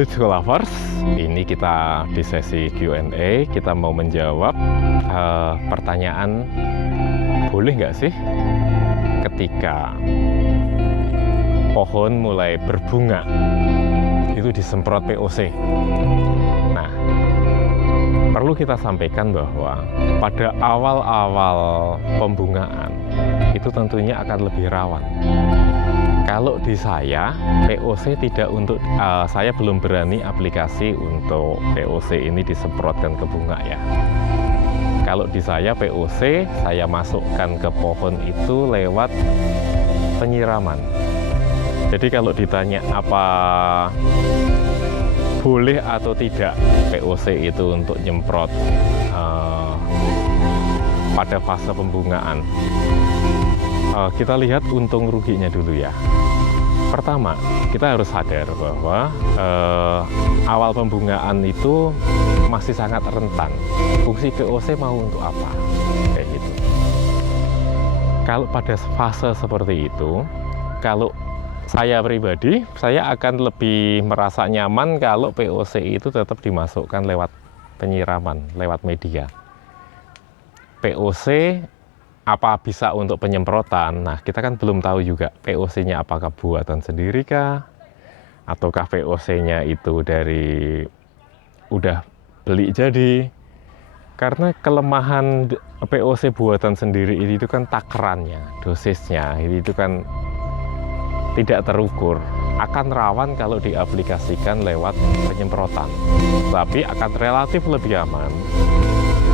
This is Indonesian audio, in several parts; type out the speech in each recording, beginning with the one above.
Halo Lovers, ini kita di sesi Q&A, kita mau menjawab pertanyaan, boleh nggak sih ketika pohon mulai berbunga itu disemprot POC? Nah, perlu kita sampaikan bahwa pada awal-awal pembungaan itu tentunya akan lebih rawan. Kalau di saya, POC tidak untuk, saya belum berani aplikasi untuk POC ini disemprotkan ke bunga ya. Kalau di saya POC, saya masukkan ke pohon itu lewat penyiraman. Jadi kalau ditanya apa boleh atau tidak POC itu untuk nyemprot pada fase pembungaan, kita lihat untung ruginya dulu ya. Pertama, kita harus sadar bahwa awal pembungaan itu masih sangat rentan. Fungsi POC mau untuk apa? Kayak gitu. Kalau pada fase seperti itu, kalau saya pribadi, saya akan lebih merasa nyaman kalau POC itu tetap dimasukkan lewat penyiraman, lewat media. POC apa bisa untuk penyemprotan? Nah, kita kan belum tahu juga POC-nya apakah buatan sendiri kah? Ataukah POC-nya itu dari udah beli jadi? Karena kelemahan POC buatan sendiri itu kan takarannya, dosisnya, itu kan tidak terukur. Akan rawan kalau diaplikasikan lewat penyemprotan. Tapi akan relatif lebih aman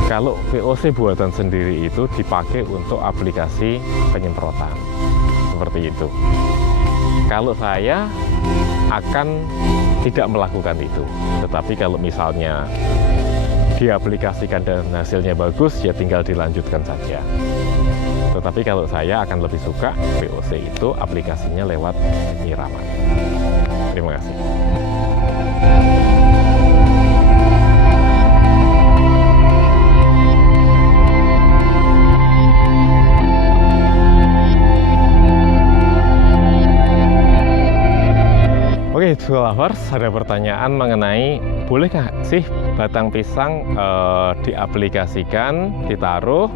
kalau POC buatan sendiri itu dipakai untuk aplikasi penyemprotan. Seperti itu. Kalau saya akan tidak melakukan itu. Tetapi kalau misalnya diaplikasikan dan hasilnya bagus, ya tinggal dilanjutkan saja. Tetapi kalau saya akan lebih suka POC itu aplikasinya lewat penyiraman. Terima kasih. Oke, Lovers, ada pertanyaan mengenai bolehkah sih batang pisang diaplikasikan, ditaruh,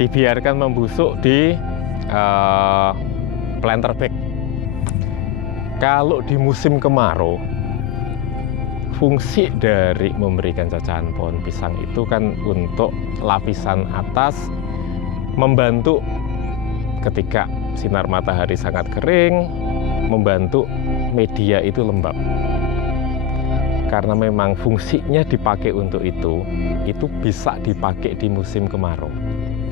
dibiarkan membusuk di planter bag. Kalau di musim kemarau, fungsi dari memberikan cacahan pohon pisang itu kan untuk lapisan atas, membantu ketika sinar matahari sangat kering, membantu media itu lembab. Karena memang fungsinya dipakai untuk itu bisa dipakai di musim kemarau.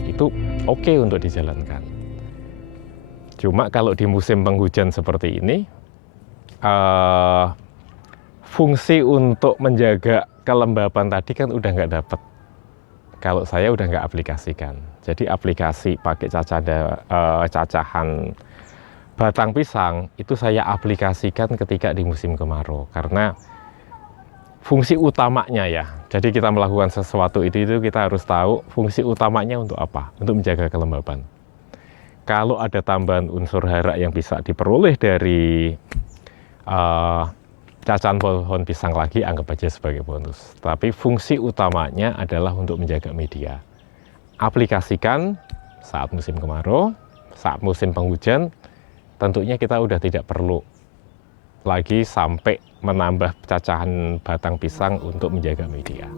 Itu oke untuk dijalankan. Cuma kalau di musim penghujan seperti ini, fungsi untuk menjaga kelembaban tadi kan udah nggak dapat. Kalau saya udah nggak aplikasikan. Jadi aplikasi pakai cacahan batang pisang itu saya aplikasikan ketika di musim kemarau, karena fungsi utamanya ya. Jadi kita melakukan sesuatu itu kita harus tahu fungsi utamanya untuk apa, untuk menjaga kelembaban. Kalau ada tambahan unsur hara yang bisa diperoleh dari cacahan pohon pisang lagi, anggap aja sebagai bonus. Tapi fungsi utamanya adalah untuk menjaga media. Aplikasikan saat musim kemarau, saat musim penghujan. Tentunya kita udah tidak perlu lagi sampai menambah cacahan batang pisang untuk menjaga media.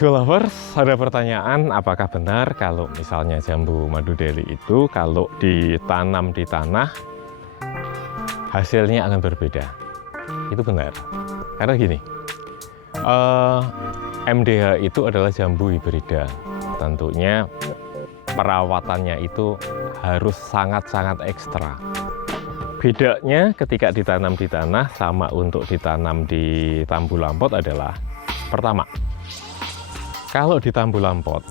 Lovers, ada pertanyaan, apakah benar kalau misalnya jambu madu Delhi itu kalau ditanam di tanah hasilnya akan berbeda? Itu benar. Karena gini, MDH itu adalah jambu hibrida. Tentunya perawatannya itu harus sangat-sangat ekstra. Bedanya ketika ditanam di tanah sama untuk ditanam di tambu lampot adalah, pertama, kalau di tambu lampot,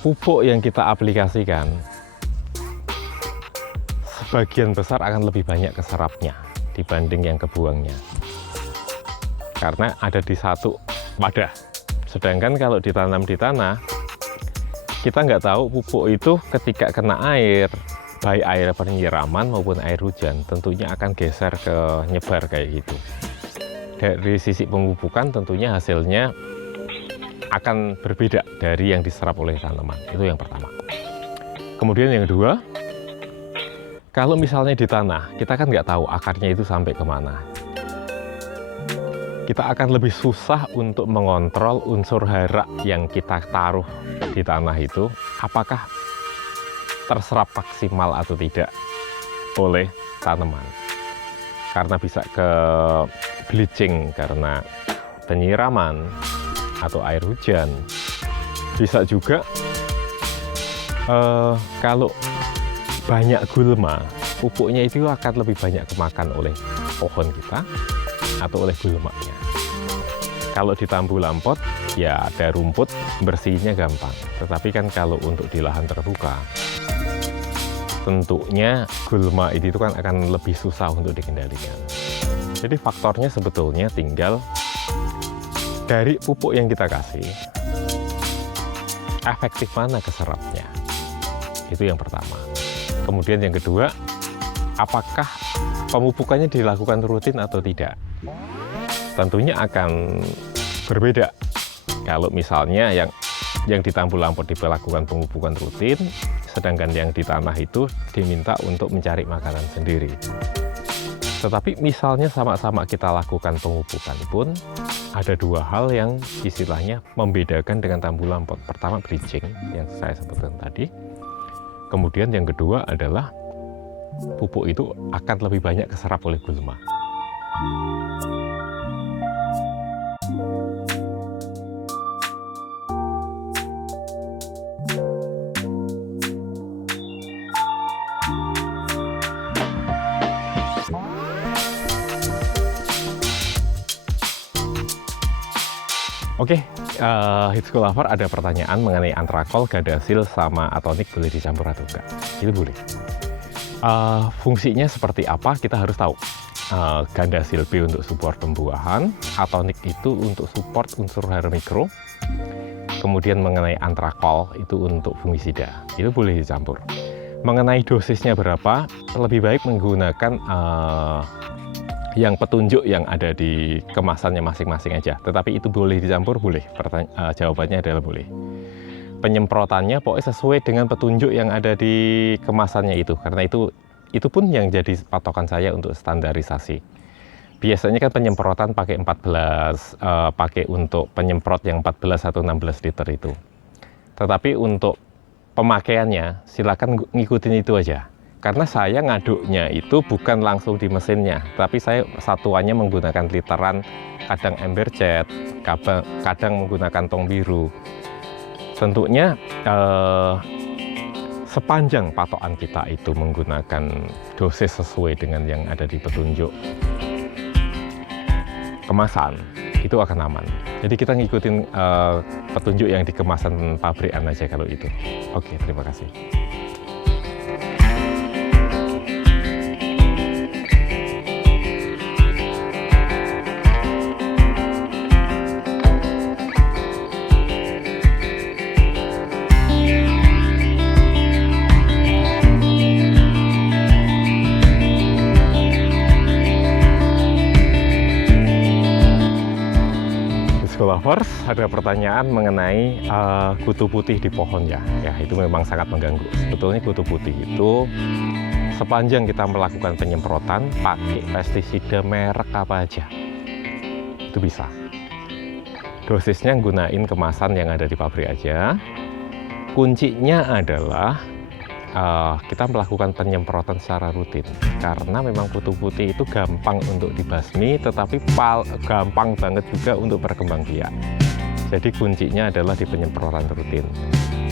pupuk yang kita aplikasikan sebagian besar akan lebih banyak keserapnya. dibanding yang kebuangnya, karena ada di satu wadah. Sedangkan kalau ditanam di tanah, kita nggak tahu pupuk itu ketika kena air, baik air penyiraman maupun air hujan, tentunya akan geser ke nyebar kayak gitu. Dari sisi pemupukan tentunya hasilnya akan berbeda dari yang diserap oleh tanaman. Itu yang pertama. Kemudian yang kedua, kalau misalnya di tanah, kita kan nggak tahu akarnya itu sampai kemana. Kita akan lebih susah untuk mengontrol unsur hara yang kita taruh di tanah itu, apakah terserap maksimal atau tidak oleh tanaman. Karena bisa ke bleaching karena penyiraman atau air hujan. Bisa juga kalau banyak gulma, pupuknya itu akan lebih banyak kemakan oleh pohon kita atau oleh gulmanya. Kalau di tambu lampot, ya ada rumput, bersihnya gampang. Tetapi kan kalau untuk di lahan terbuka, tentunya gulma itu kan akan lebih susah untuk dikendalikan. Jadi faktornya sebetulnya tinggal dari pupuk yang kita kasih, efektif mana keserapnya. Itu yang pertama. Kemudian yang kedua, apakah pemupukannya dilakukan rutin atau tidak? Tentunya akan berbeda. Kalau misalnya yang di tambu lampot dilakukan pemupukan rutin, sedangkan yang di tanah itu diminta untuk mencari makanan sendiri. Tetapi misalnya sama-sama kita lakukan pemupukan pun, ada dua hal yang istilahnya membedakan dengan tambu lampot. Pertama, bleaching yang saya sebutkan tadi. Kemudian yang kedua adalah pupuk itu akan lebih banyak keserap oleh gulma. Oke, Hitsku Lover ada pertanyaan mengenai antrakol, gadasil, sama atonik boleh dicampur atau enggak? Itu boleh. Fungsinya seperti apa kita harus tahu. Gadasil B untuk support pembuahan, atonik itu untuk support unsur hara mikro. Kemudian mengenai antrakol itu untuk fungisida, itu boleh dicampur. Mengenai dosisnya berapa, lebih baik menggunakan yang petunjuk yang ada di kemasannya masing-masing aja. Tetapi itu boleh dicampur, boleh. Jawabannya adalah boleh. Penyemprotannya pokoknya sesuai dengan petunjuk yang ada di kemasannya itu. Karena itu pun yang jadi patokan saya untuk standarisasi. Biasanya kan penyemprotan pakai 14, pakai untuk penyemprot yang 14 atau 16 liter itu. Tetapi untuk pemakaiannya silakan ngikutin itu aja. Karena saya ngaduknya itu bukan langsung di mesinnya, tapi saya satuannya menggunakan literan, kadang ember cat, kadang menggunakan tong biru. Tentunya sepanjang patokan kita itu menggunakan dosis sesuai dengan yang ada di petunjuk kemasan, itu akan aman. Jadi kita ngikutin petunjuk yang di kemasan pabrikan aja kalau itu. Oke, terima kasih. Lovers, ada pertanyaan mengenai kutu putih di pohon ya. Itu memang sangat mengganggu. Sebetulnya kutu putih itu sepanjang kita melakukan penyemprotan pakai pestisida merek apa aja, itu bisa. Dosisnya gunain kemasan yang ada di pabrik aja. Kuncinya adalah kita melakukan penyemprotan secara rutin, karena memang kutu putih itu gampang untuk dibasmi, tetapi gampang banget juga untuk berkembang biak. Jadi kuncinya adalah di penyemprotan rutin.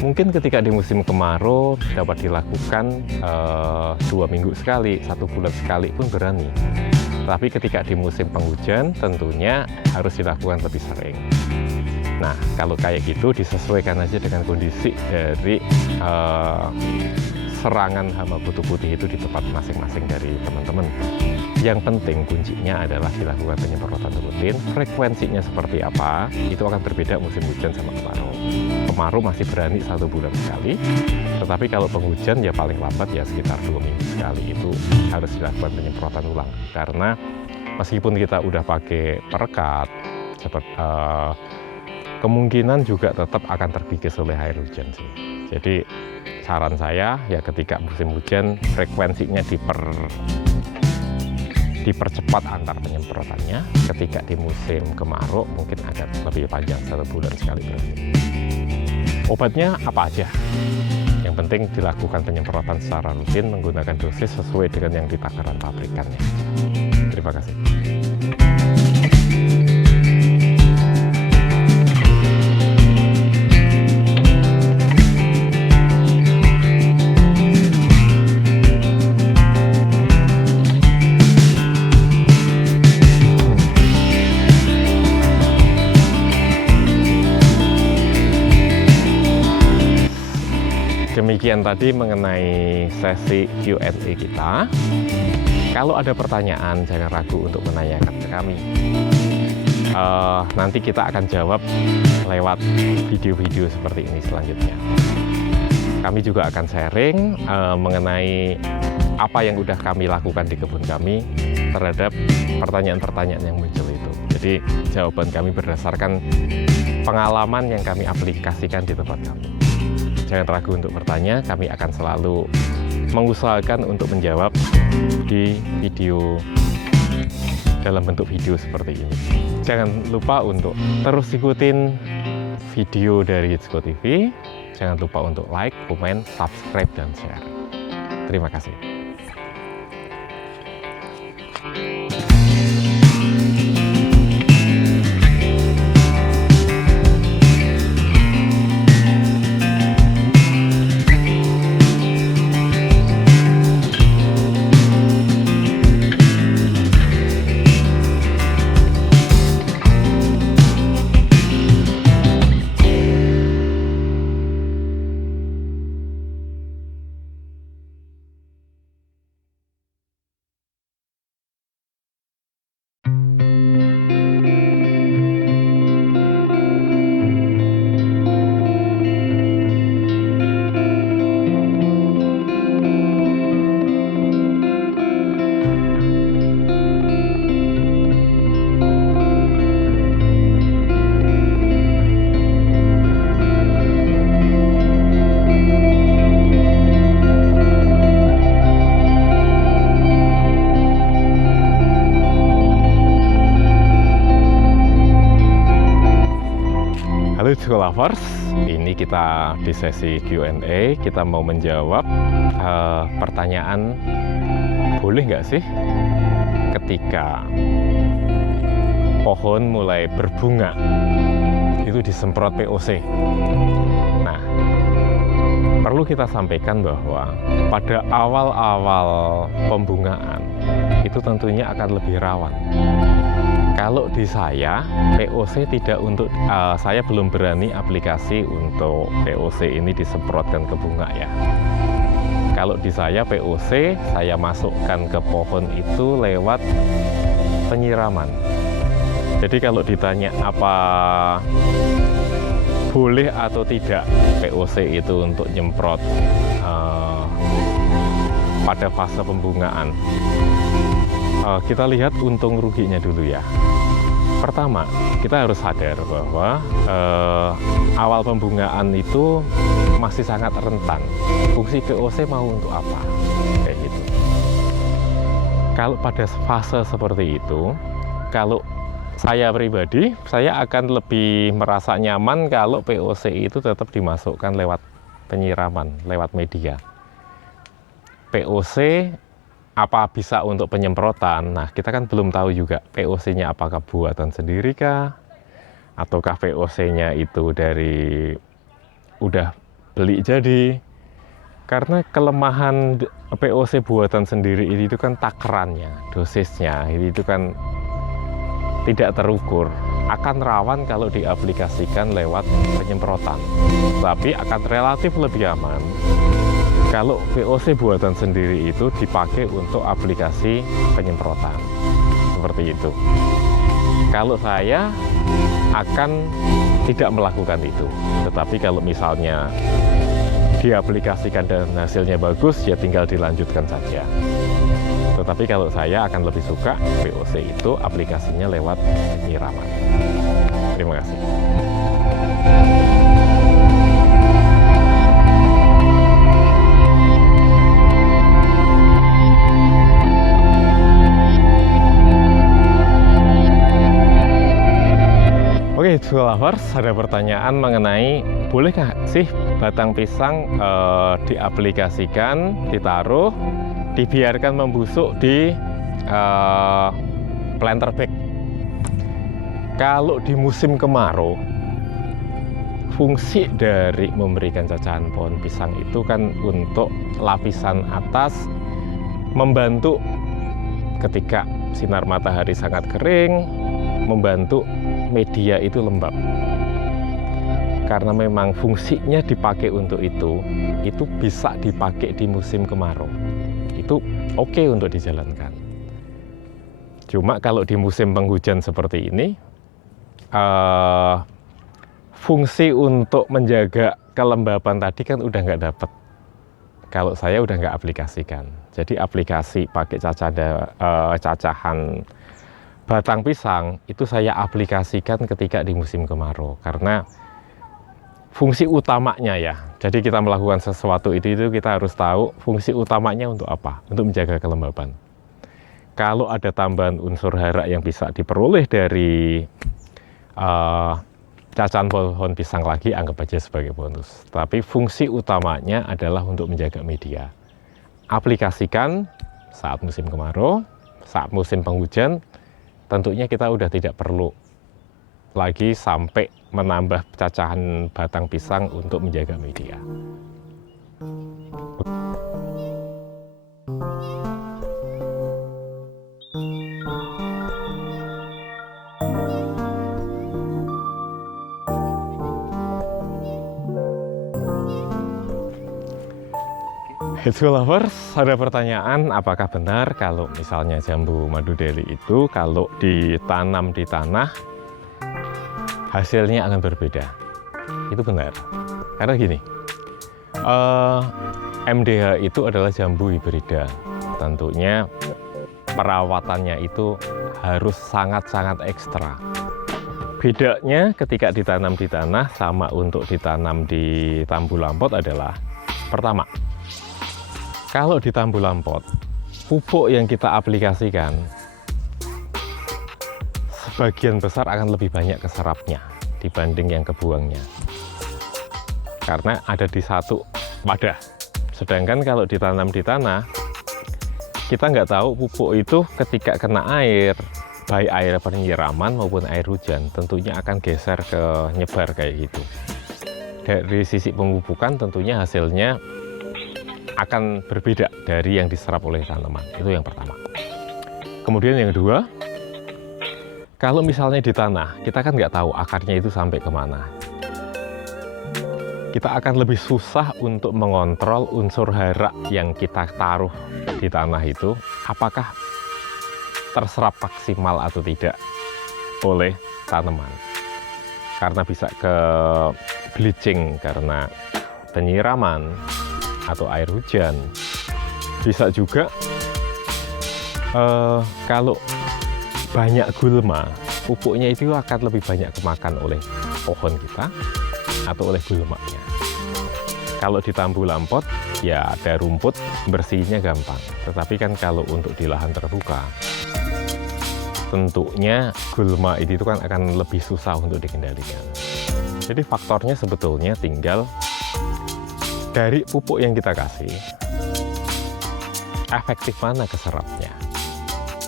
Mungkin ketika di musim kemarau dapat dilakukan 2 minggu sekali, 1 bulan sekali pun berani. Tapi ketika di musim penghujan tentunya harus dilakukan lebih sering. Nah, kalau kayak gitu disesuaikan aja dengan kondisi dari serangan hama putih-putih itu di tempat masing-masing dari teman-teman. Yang penting kuncinya adalah dilakukan penyemprotan rutin. Frekuensinya seperti apa, itu akan berbeda musim hujan sama kemarau. Kemarau masih berani 1 bulan sekali, tetapi kalau penghujan ya paling lambat ya sekitar 2 minggu sekali. Itu harus dilakukan penyemprotan ulang. Karena meskipun kita udah pakai perekat, kemungkinan juga tetap akan terkikis oleh air hujan sih. Jadi saran saya ya ketika musim hujan frekuensinya dipercepat antar penyemprotannya. Ketika di musim kemarau mungkin agak lebih panjang 1 bulan sekali berarti. Obatnya apa aja? Yang penting dilakukan penyemprotan secara rutin menggunakan dosis sesuai dengan yang di takaran pabrikannya. Terima kasih. Demikian tadi mengenai sesi Q&A kita. Kalau ada pertanyaan, jangan ragu untuk menanyakan ke kami. Nanti kita akan jawab lewat video-video seperti ini selanjutnya. Kami juga akan sharing mengenai apa yang udah kami lakukan di kebun kami terhadap pertanyaan-pertanyaan yang muncul itu. Jadi jawaban kami berdasarkan pengalaman yang kami aplikasikan di tempat kami. Jangan ragu untuk bertanya, kami akan selalu mengusahakan untuk menjawab di video dalam bentuk video seperti ini. Jangan lupa untuk terus ikutin video dari Hitsco TV. Jangan lupa untuk like, komen, subscribe, dan share. Terima kasih. Halo Hitsco Lovers, ini kita di sesi Q&A, kita mau menjawab pertanyaan, boleh nggak sih ketika pohon mulai berbunga itu disemprot POC? Nah, perlu kita sampaikan bahwa pada awal-awal pembungaan itu tentunya akan lebih rawan. Kalau di saya, POC tidak untuk, saya belum berani aplikasi untuk POC ini disemprotkan ke bunga ya. Kalau di saya POC, saya masukkan ke pohon itu lewat penyiraman. Jadi kalau ditanya apa boleh atau tidak POC itu untuk nyemprot pada fase pembungaan, kita lihat untung ruginya dulu ya. Pertama, kita harus sadar bahwa awal pembungaan itu masih sangat rentan. Fungsi POC mau untuk apa? Kayak gitu. Kalau pada fase seperti itu, kalau saya pribadi, saya akan lebih merasa nyaman kalau POC itu tetap dimasukkan lewat penyiraman, lewat media. POC apa bisa untuk penyemprotan? Nah, kita kan belum tahu juga POC-nya apakah buatan sendiri kah? Ataukah POC-nya itu dari udah beli jadi? Karena kelemahan POC buatan sendiri itu kan takarannya, dosisnya, itu kan tidak terukur. Akan rawan kalau diaplikasikan lewat penyemprotan. Tapi akan relatif lebih aman Kalau VOC buatan sendiri itu dipakai untuk aplikasi penyemprotan, seperti itu. Kalau saya akan tidak melakukan itu, tetapi kalau misalnya diaplikasikan dan hasilnya bagus, ya tinggal dilanjutkan saja. Tetapi kalau saya akan lebih suka VOC itu aplikasinya lewat penyiraman. Terima kasih. Oke, Tool Lovers, ada pertanyaan mengenai bolehkah sih batang pisang diaplikasikan, ditaruh, dibiarkan membusuk di planter bag. Kalau di musim kemarau, fungsi dari memberikan cacahan pohon pisang itu kan untuk lapisan atas, membantu ketika sinar matahari sangat kering, membantu media itu lembab. Karena memang fungsinya dipakai untuk itu bisa dipakai di musim kemarau. Itu oke untuk dijalankan. Cuma kalau di musim penghujan seperti ini, fungsi untuk menjaga kelembapan tadi kan udah nggak dapat. Kalau saya udah nggak aplikasikan. Jadi aplikasi pakai cacahan batang pisang itu saya aplikasikan ketika di musim kemarau, karena fungsi utamanya ya. Jadi kita melakukan sesuatu itu kita harus tahu fungsi utamanya untuk apa, untuk menjaga kelembapan. Kalau ada tambahan unsur hara yang bisa diperoleh dari cacahan pohon pisang lagi, anggap aja sebagai bonus. Tapi fungsi utamanya adalah untuk menjaga media. Aplikasikan saat musim kemarau, saat musim penghujan. Tentunya kita udah tidak perlu lagi sampai menambah cacahan batang pisang untuk menjaga media. Tool Lovers, ada pertanyaan, apakah benar kalau misalnya jambu madu Delhi itu kalau ditanam di tanah hasilnya akan berbeda? Itu benar, karena gini, MDH itu adalah jambu hibrida. Tentunya perawatannya itu harus sangat-sangat ekstra. Bedanya ketika ditanam di tanah sama untuk ditanam di tambu lampot adalah, pertama, kalau di tambu lampot, pupuk yang kita aplikasikan sebagian besar akan lebih banyak keserapnya dibanding yang kebuangnya. Karena ada di satu wadah. Sedangkan kalau ditanam di tanah, kita nggak tahu pupuk itu ketika kena air, baik air penyiraman maupun air hujan, tentunya akan geser ke nyebar kayak gitu. Dari sisi pemupukan tentunya hasilnya akan berbeda dari yang diserap oleh tanaman. Itu yang pertama. Kemudian yang kedua, kalau misalnya di tanah, kita kan nggak tahu akarnya itu sampai kemana. Kita akan lebih susah untuk mengontrol unsur hara yang kita taruh di tanah itu, apakah terserap maksimal atau tidak oleh tanaman. Karena bisa ke bleaching karena penyiraman atau air hujan. Bisa juga kalau banyak gulma, pupuknya itu akan lebih banyak kemakan oleh pohon kita atau oleh gulmanya. Kalau di tambu lampot, ya ada rumput, bersihnya gampang. Tetapi kan kalau untuk di lahan terbuka, tentunya gulma itu kan akan lebih susah untuk dikendalikan. Jadi faktornya sebetulnya tinggal dari pupuk yang kita kasih, efektif mana keserapnya.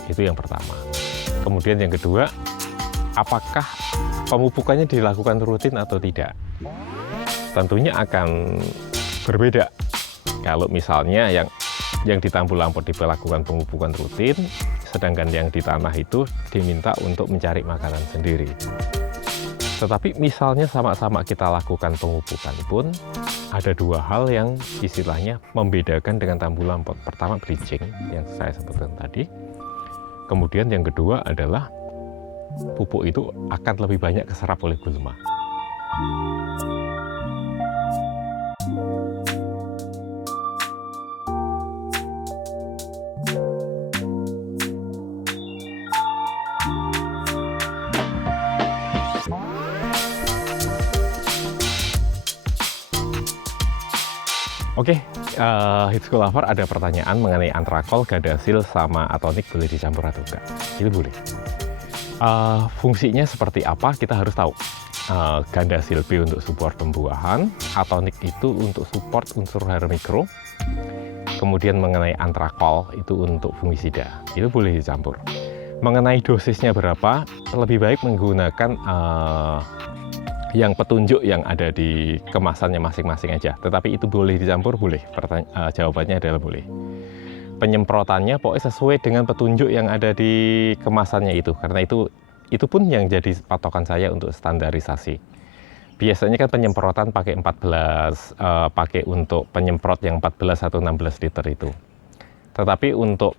Itu yang pertama. Kemudian yang kedua, apakah pemupukannya dilakukan rutin atau tidak? Tentunya akan berbeda. Kalau misalnya yang di tambu lampot dilakukan pemupukan rutin, sedangkan yang di tanah itu diminta untuk mencari makanan sendiri. Tetapi misalnya sama-sama kita lakukan pengupukan pun, ada dua hal yang istilahnya membedakan dengan tambu lampot. Pertama bridging yang saya sebutkan tadi. Kemudian yang kedua adalah pupuk itu akan lebih banyak keserap oleh gulma. Oke, Hit School Lover ada pertanyaan mengenai antrakol, gadasil, sama atonik boleh dicampur atau enggak? Itu boleh. Fungsinya seperti apa kita harus tahu. Gadasil B untuk support pembuahan, atonik itu untuk support unsur hara mikro. Kemudian mengenai antrakol itu untuk fungisida, itu boleh dicampur. Mengenai dosisnya berapa, lebih baik menggunakan yang petunjuk yang ada di kemasannya masing-masing aja. Tetapi itu boleh dicampur, boleh. Jawabannya adalah boleh. Penyemprotannya pokoknya sesuai dengan petunjuk yang ada di kemasannya itu. Karena itu pun yang jadi patokan saya untuk standarisasi. Biasanya kan penyemprotan pakai 14, pakai untuk penyemprot yang 14 atau 16 liter itu. Tetapi untuk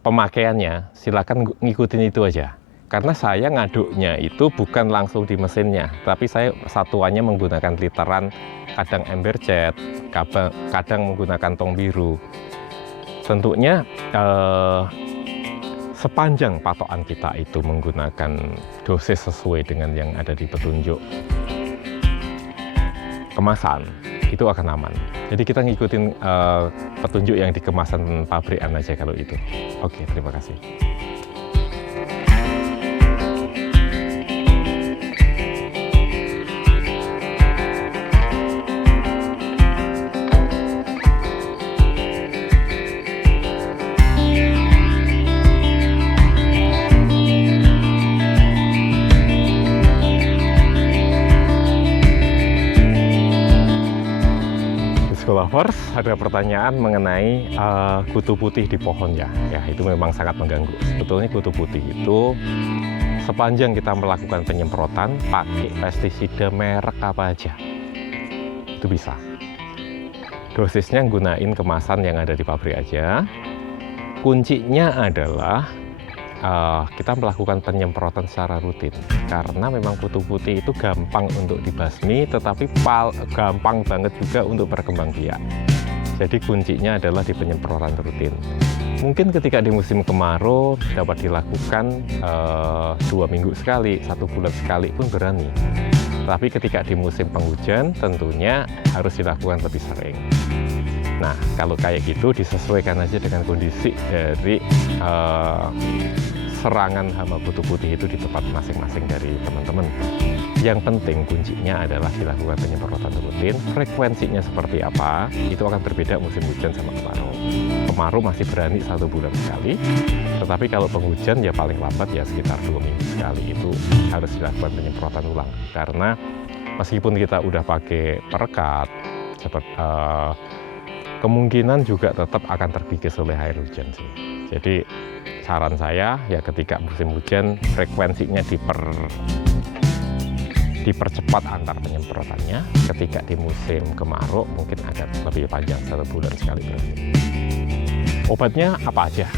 pemakaiannya silakan ngikutin itu aja. Karena saya ngaduknya itu bukan langsung di mesinnya, tapi saya satuannya menggunakan literan, kadang ember cat, kadang menggunakan tong biru. Tentunya sepanjang patokan kita itu menggunakan dosis sesuai dengan yang ada di petunjuk kemasan, itu akan aman. Jadi kita ngikutin petunjuk yang di kemasan pabrikan aja kalau itu. Oke, terima kasih. Lovers, ada pertanyaan mengenai kutu putih di pohon ya. Ya, itu memang sangat mengganggu. Sebetulnya kutu putih itu sepanjang kita melakukan penyemprotan pakai pestisida merek apa aja, itu bisa. Dosisnya gunain kemasan yang ada di pabrik aja. Kuncinya adalah kita melakukan penyemprotan secara rutin, karena memang kutu putih itu gampang untuk dibasmi, tetapi gampang banget juga untuk berkembang biak. Jadi kuncinya adalah di penyemprotan rutin. Mungkin ketika di musim kemarau dapat dilakukan 2 minggu sekali, 1 bulan sekali pun berani. Tapi ketika di musim penghujan tentunya harus dilakukan lebih sering. Nah, kalau kayak gitu disesuaikan aja dengan kondisi dari serangan hama kutu putih itu di tempat masing-masing dari teman-teman. Yang penting kuncinya adalah dilakukan penyemprotan rutin. Frekuensinya seperti apa, itu akan berbeda musim hujan sama kemarau. Kemarau masih berani 1 bulan sekali, tetapi kalau penghujan ya paling lambat ya sekitar 2 minggu sekali itu harus dilakukan penyemprotan ulang. Karena meskipun kita udah pakai perekat, kemungkinan juga tetap akan terkikis oleh air hujan sih. Jadi saran saya ya ketika musim hujan frekuensinya dipercepat antar penyemprotannya. Ketika di musim kemarau mungkin agak lebih panjang 1 bulan sekali berarti. Obatnya apa aja?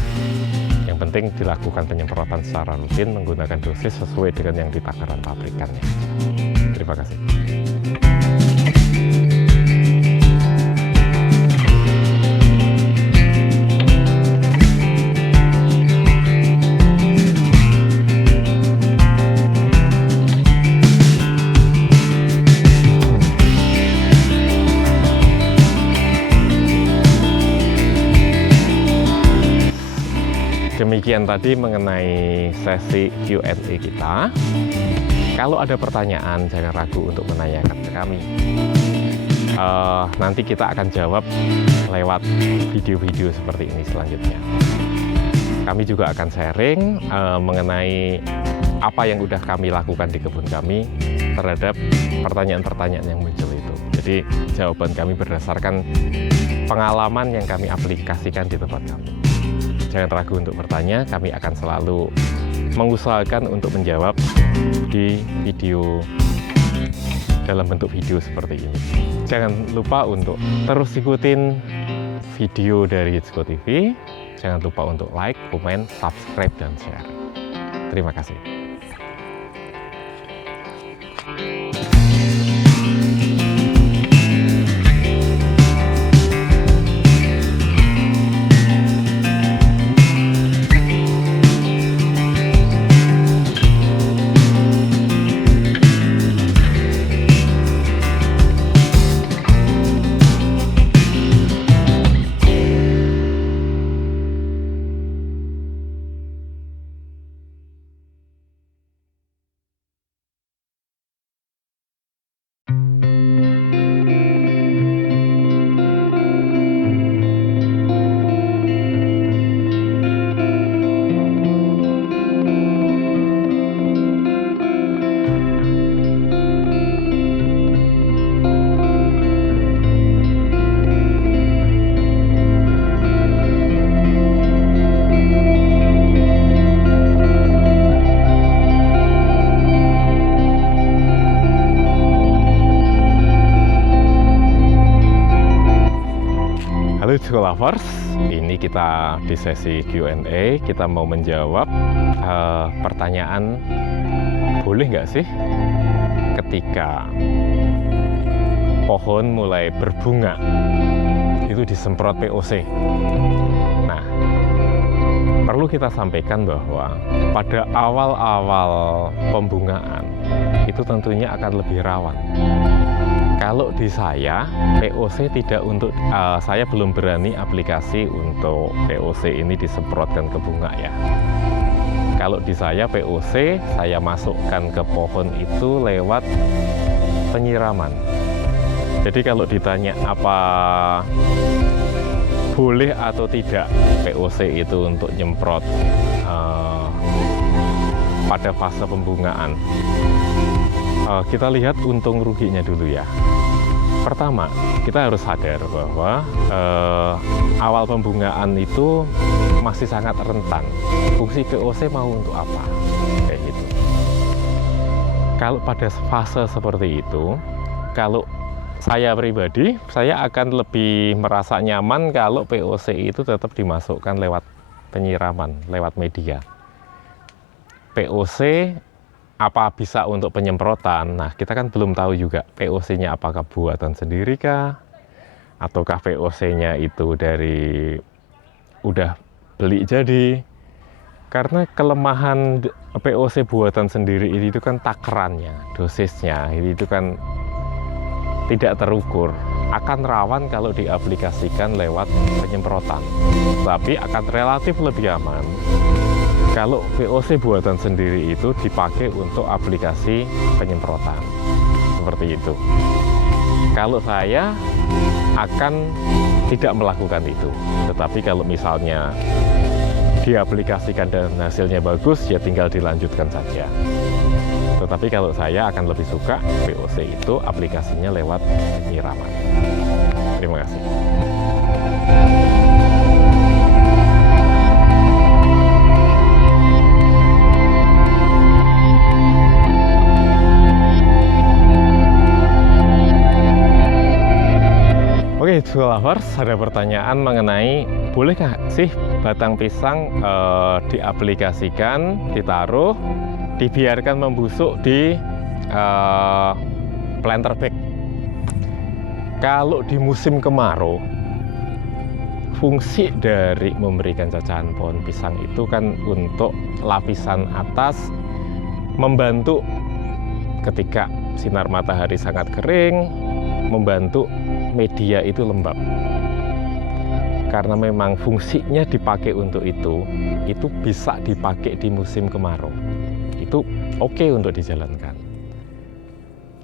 Yang penting dilakukan penyemprotan secara rutin menggunakan dosis sesuai dengan yang di takaran pabrikannya. Terima kasih. Demikian tadi mengenai sesi Q&A kita. Kalau ada pertanyaan, jangan ragu untuk menanyakan ke kami. Nanti kita akan jawab lewat video-video seperti ini selanjutnya. Kami juga akan sharing mengenai apa yang udah kami lakukan di kebun kami terhadap pertanyaan-pertanyaan yang muncul itu. Jadi jawaban kami berdasarkan pengalaman yang kami aplikasikan di tempat kami. Jangan ragu untuk bertanya, kami akan selalu mengusahakan untuk menjawab di video dalam bentuk video seperti ini. Jangan lupa untuk terus ikutin video dari Hitsco TV. Jangan lupa untuk like, komen, subscribe, dan share. Terima kasih. Halo Hitsco Lovers, ini kita di sesi Q&A, kita mau menjawab pertanyaan, boleh nggak sih ketika pohon mulai berbunga itu disemprot POC? Nah, perlu kita sampaikan bahwa pada awal-awal pembungaan itu tentunya akan lebih rawan. Kalau di saya, POC tidak untuk, saya belum berani aplikasi untuk POC ini disemprotkan ke bunga ya. Kalau di saya POC, saya masukkan ke pohon itu lewat penyiraman. Jadi kalau ditanya apa boleh atau tidak POC itu untuk nyemprot pada fase pembungaan, kita lihat untung ruginya dulu ya. Pertama, kita harus sadar bahwa awal pembungaan itu masih sangat rentan. Fungsi POC mau untuk apa? Kayak gitu. Kalau pada fase seperti itu, kalau saya pribadi, saya akan lebih merasa nyaman kalau POC itu tetap dimasukkan lewat penyiraman, lewat media. POC apa bisa untuk penyemprotan? Nah, kita kan belum tahu juga POC-nya apakah buatan sendiri kah? Ataukah POC-nya itu dari udah beli jadi? Karena kelemahan POC buatan sendiri itu kan takarannya, dosisnya, itu kan tidak terukur. Akan rawan kalau diaplikasikan lewat penyemprotan. Tapi akan relatif lebih aman kalau POC buatan sendiri itu dipakai untuk aplikasi penyemprotan. Seperti itu. Kalau saya akan tidak melakukan itu. Tetapi kalau misalnya diaplikasikan dan hasilnya bagus, ya tinggal dilanjutkan saja. Tetapi kalau saya akan lebih suka POC itu aplikasinya lewat penyiraman. Terima kasih. Oke, Hitsco Lovers, ada pertanyaan mengenai bolehkah sih batang pisang diaplikasikan, ditaruh, dibiarkan membusuk di planter bag. Kalau di musim kemarau, fungsi dari memberikan cacahan pohon pisang itu kan untuk lapisan atas, membantu ketika sinar matahari sangat kering, membantu media itu lembab. Karena memang fungsinya dipakai untuk itu bisa dipakai di musim kemarau. Itu oke untuk dijalankan.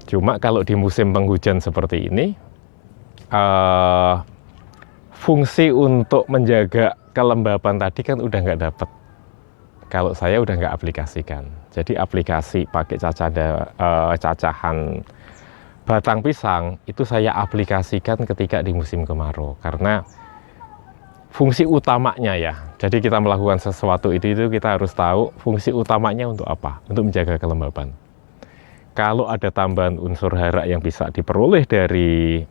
Cuma kalau di musim penghujan seperti ini, fungsi untuk menjaga kelembapan tadi kan udah nggak dapat. Kalau saya udah nggak aplikasikan. Jadi aplikasi pakai cacahan batang pisang itu saya aplikasikan ketika di musim kemarau, karena fungsi utamanya ya. Jadi kita melakukan sesuatu itu kita harus tahu fungsi utamanya untuk apa, untuk menjaga kelembaban. Kalau ada tambahan unsur hara yang bisa diperoleh dari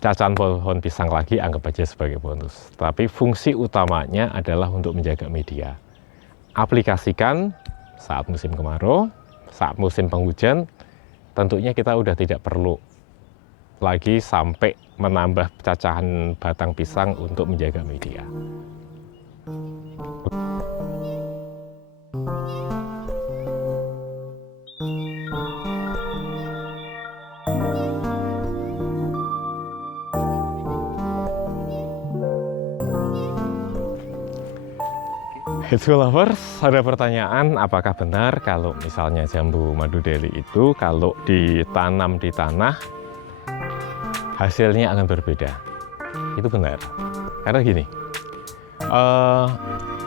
cacahan pohon pisang lagi, anggap aja sebagai bonus. Tapi fungsi utamanya adalah untuk menjaga media. Aplikasikan saat musim kemarau, saat musim penghujan, tentunya kita udah tidak perlu lagi sampai menambah cacahan batang pisang untuk menjaga media. Hitsu lovers, ada pertanyaan, apakah benar kalau misalnya jambu madu Delhi itu kalau ditanam di tanah hasilnya akan berbeda? Itu benar, karena gini,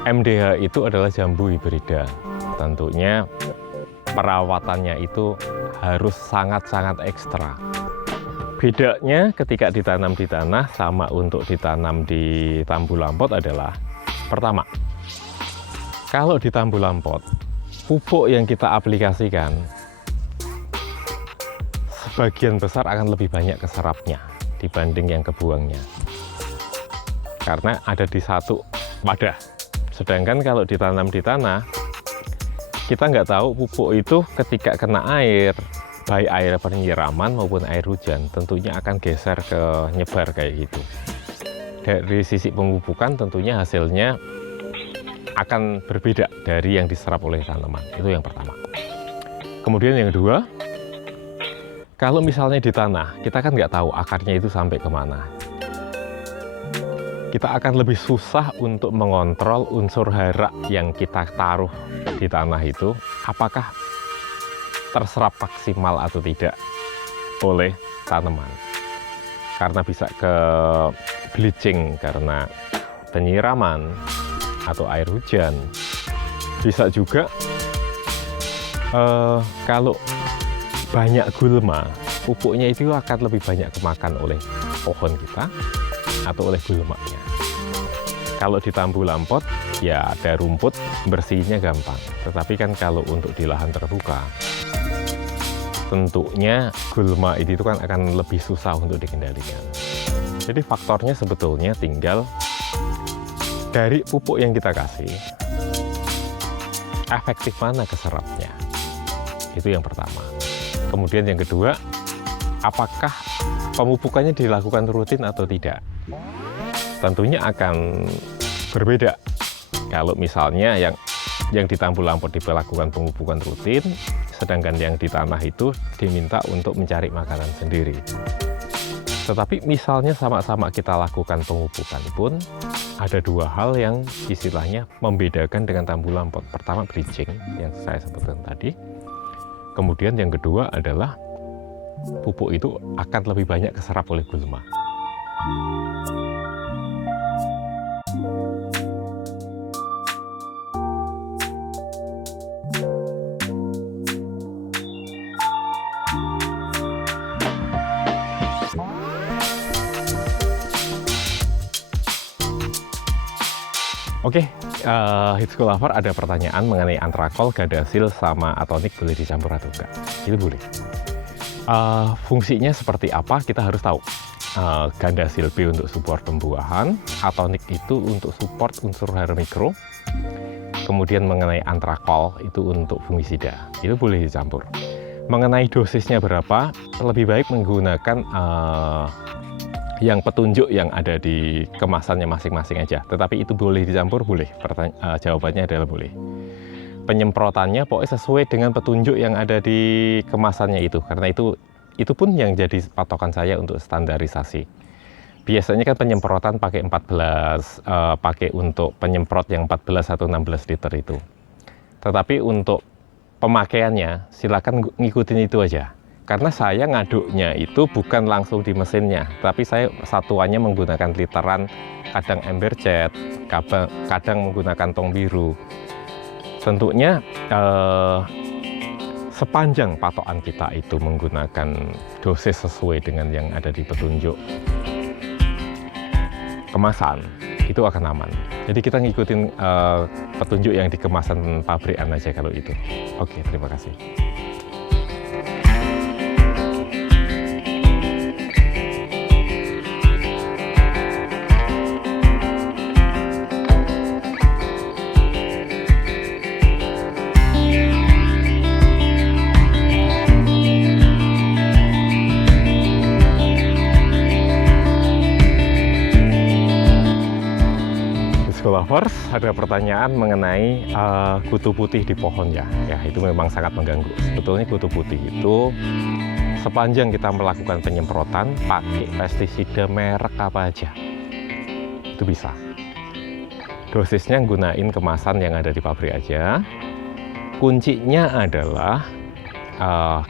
MDH itu adalah jambu hibrida. Tentunya perawatannya itu harus sangat-sangat ekstra. Bedanya ketika ditanam di tanah sama untuk ditanam di tambu lampot adalah, pertama, kalau di tambu lampot, pupuk yang kita aplikasikan sebagian besar akan lebih banyak keserapnya dibanding yang kebuangnya. Karena ada di satu wadah. Sedangkan kalau ditanam di tanah, kita nggak tahu pupuk itu ketika kena air, baik air penyiraman maupun air hujan, tentunya akan geser ke nyebar kayak gitu. Dari sisi pemupukan tentunya hasilnya akan berbeda dari yang diserap oleh tanaman. Itu yang pertama. Kemudian yang kedua, kalau misalnya di tanah, kita kan nggak tahu akarnya itu sampai kemana. Kita akan lebih susah untuk mengontrol unsur hara yang kita taruh di tanah itu, apakah terserap maksimal atau tidak oleh tanaman. Karena bisa ke bleaching karena penyiraman atau air hujan. Bisa juga kalau banyak gulma, pupuknya itu akan lebih banyak kemakan oleh pohon kita atau oleh gulmanya. Kalau di tambu lampot, ya ada rumput, bersihnya gampang. Tetapi kan kalau untuk di lahan terbuka, tentunya gulma itu kan akan lebih susah untuk dikendalikan. Jadi faktornya sebetulnya tinggal dari pupuk yang kita kasih, efektif mana keserapnya. Itu yang pertama. Kemudian yang kedua, apakah pemupukannya dilakukan rutin atau tidak? Tentunya akan berbeda. Kalau misalnya yang di tambu lampot dilakukan pemupukan rutin, sedangkan yang di tanah itu diminta untuk mencari makanan sendiri. Tetapi misalnya sama-sama kita lakukan pemupukan pun, ada dua hal yang istilahnya membedakan dengan tambu lampot. Pertama, bleaching yang saya sebutkan tadi. Kemudian yang kedua adalah pupuk itu akan lebih banyak keserap oleh gulma. Oke, Hitsu lover, ada pertanyaan mengenai antrakol, gadasil, sama atonik boleh dicampur atau enggak? Itu boleh. Fungsinya seperti apa kita harus tahu. Gandasil B untuk support pembuahan, atonik itu untuk support unsur hara mikro. Kemudian mengenai antrakol itu untuk fungisida, itu boleh dicampur. Mengenai dosisnya berapa, lebih baik menggunakan yang petunjuk yang ada di kemasannya masing-masing aja. Tetapi itu boleh dicampur, boleh. Jawabannya adalah boleh. Penyemprotannya pokoknya sesuai dengan petunjuk yang ada di kemasannya itu. Karena itu pun yang jadi patokan saya untuk standarisasi. Biasanya kan penyemprotan pakai 14, pakai untuk penyemprot yang 14 atau 16 liter itu. Tetapi untuk pemakaiannya silakan ngikutin itu aja. Karena saya ngaduknya itu bukan langsung di mesinnya, tapi saya satuannya menggunakan literan, kadang ember cat, kadang menggunakan tong biru. Tentunya sepanjang patokan kita itu menggunakan dosis sesuai dengan yang ada di petunjuk kemasan, itu akan aman. Jadi kita ngikutin petunjuk yang di kemasan pabrikan aja kalau itu. Oke, terima kasih. Lovers, ada pertanyaan mengenai kutu putih di pohon ya. Ya, itu memang sangat mengganggu. Sebetulnya kutu putih itu sepanjang kita melakukan penyemprotan pakai pestisida merek apa aja, itu bisa. Dosisnya gunain kemasan yang ada di pabrik aja. Kuncinya adalah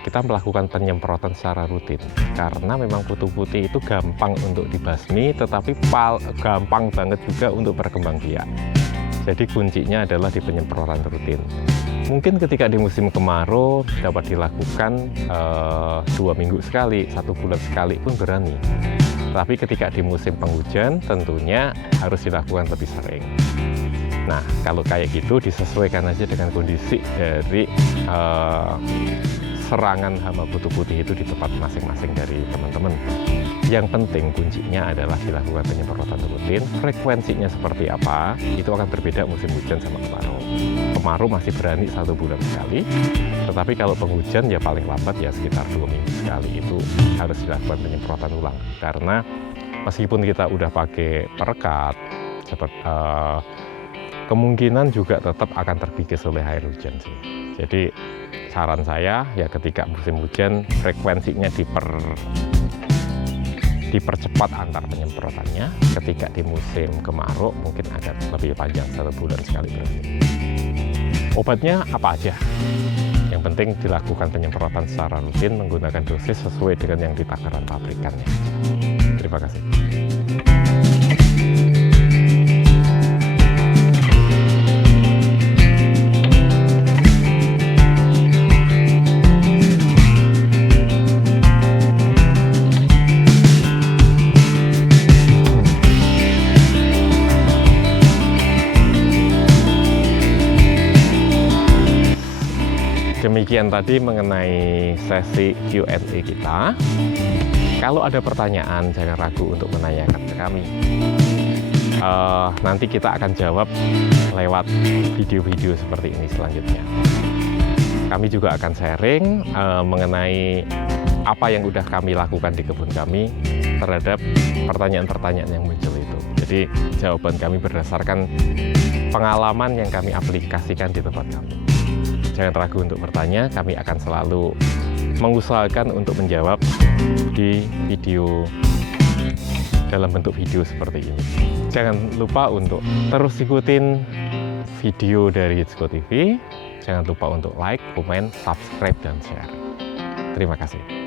kita melakukan penyemprotan secara rutin, karena memang kutu putih itu gampang untuk dibasmi, tetapi gampang banget juga untuk berkembang biak. Jadi kuncinya adalah di penyemprotan rutin. Mungkin ketika di musim kemarau dapat dilakukan 2 minggu sekali, 1 bulan sekali pun berani. Tapi ketika di musim penghujan tentunya harus dilakukan lebih sering. Nah, kalau kayak gitu disesuaikan aja dengan kondisi dari serangan hama kutu putih itu di tempat masing-masing dari teman-teman. Yang penting kuncinya adalah dilakukan penyemprotan rutin. Frekuensinya seperti apa, itu akan berbeda musim hujan sama kemarau. Kemarau masih berani 1 bulan sekali, tetapi kalau penghujan ya paling lambat ya sekitar 2 minggu sekali itu harus dilakukan penyemprotan ulang. Karena meskipun kita udah pakai perekat, kemungkinan juga tetap akan terkikis oleh air hujan sih. Jadi saran saya ya ketika musim hujan frekuensinya dipercepat antar penyemprotannya. Ketika di musim kemarau mungkin agak lebih panjang, 1 bulan sekali berarti. Obatnya apa aja? Yang penting dilakukan penyemprotan secara rutin menggunakan dosis sesuai dengan yang di takaran pabrikannya. Terima kasih. Demikian tadi mengenai sesi Q&A kita. Kalau ada pertanyaan, jangan ragu untuk menanyakan ke kami. Nanti kita akan jawab lewat video-video seperti ini selanjutnya. Kami juga akan sharing mengenai apa yang udah kami lakukan di kebun kami terhadap pertanyaan-pertanyaan yang muncul itu. Jadi jawaban kami berdasarkan pengalaman yang kami aplikasikan di tempat kami. Jangan ragu untuk bertanya, kami akan selalu mengusahakan untuk menjawab di video dalam bentuk video seperti ini. Jangan lupa untuk terus ikutin video dari Hitsco TV. Jangan lupa untuk like, komen, subscribe, dan share. Terima kasih.